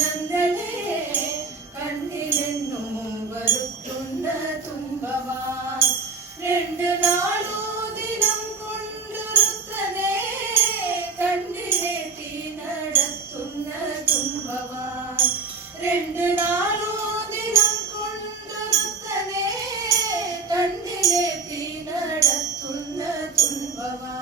നന്ദനേ കണ്ണിലെന്നും വരുത്തുന്ന തുമ്പവാൻ രണ്ടു നാളു ദിനം കൊണ്ടുരുത്തനേ കണ്ണിലേറ്റി നടത്തുന്ന തുമ്പവാൻ രണ്ടു നാളു ദിനം കൊണ്ടുരുത്തനേ കണ്ണിലേറ്റി നടത്തുന്ന തുമ്പവാൻ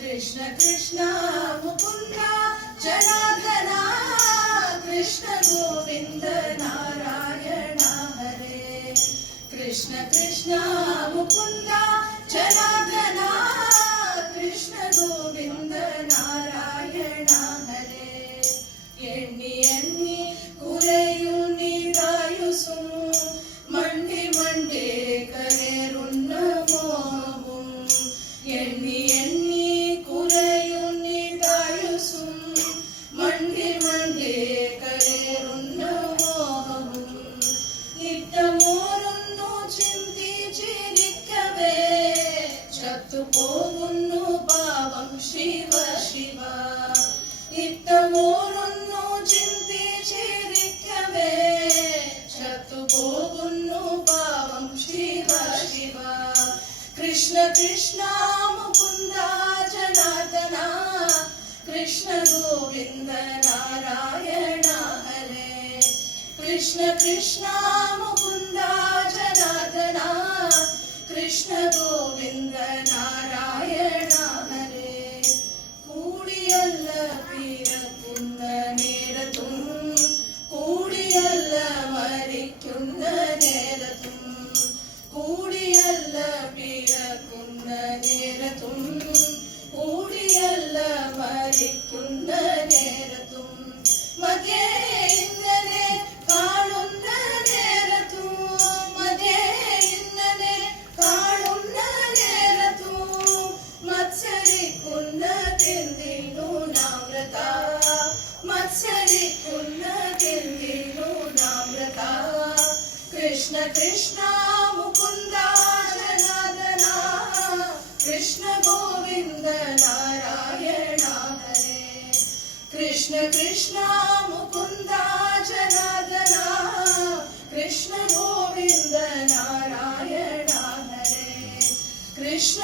कृष्ण कृष्ण मुकुंद जनार्दन कृष्ण गोविंद नारायण हरे कृष्ण कृष्ण मुकुंद जनार्दन कृष्ण गोविंद नारायण हरे एण्णि एण्णि कुरयुनिरायुसुं मण्डि मण्डे करेरुन्न मोहवुं एण्णि एण्णि കുരയുന്നിതായുസും മണ്ടി മണ്ടി കരേറുന്ന മോഹവും ഇട്ടമോരൊന്നു ചിന്തിച്ചിരിക്കവേ ചത്തുപോകുന്നു പാവം ശിവ ശിവ ഇട്ടമോരൊന്നു ചിന്തിച്ചിരിക്കവേ ചത്തുപോകുന്നു പാവം ശിവ ശിവ कृष्ण कृष्ण मुकुंद जनार्दन कृष्ण गोविंद नारायण हरे कृष्ण कृष्ण मुकुंद जनार्दन कृष्ण गोविंद नारायण हरे കൂടിയല്ല പിറക്കുന്ന നേരത്തും കൂടിയല്ല മരിക്കുന്ന നേരത്തും കൂടിയല്ല പിറക്കുന്ന നേരത്തും കൂടിയല്ല മരിക്കുന്ന നേരത്തും മധ്യേ ഇന്നലെ കാണുന്ന നേരത്തും മധ്യേ ഇന്നലെ കാണുന്ന നേരത്തും മത്സരിക്കുന്നതെന്തിനു നാമ്രത മത്സരിക്കുന്നതെന്തിനു നാമ്രത कृष्ण कृष्ण मुकुंद जनार्दन कृष्ण गोविंद नारायण हरे कृष्ण कृष्ण मुकुंद जनार्दन कृष्ण गोविंद नारायण हरे कृष्ण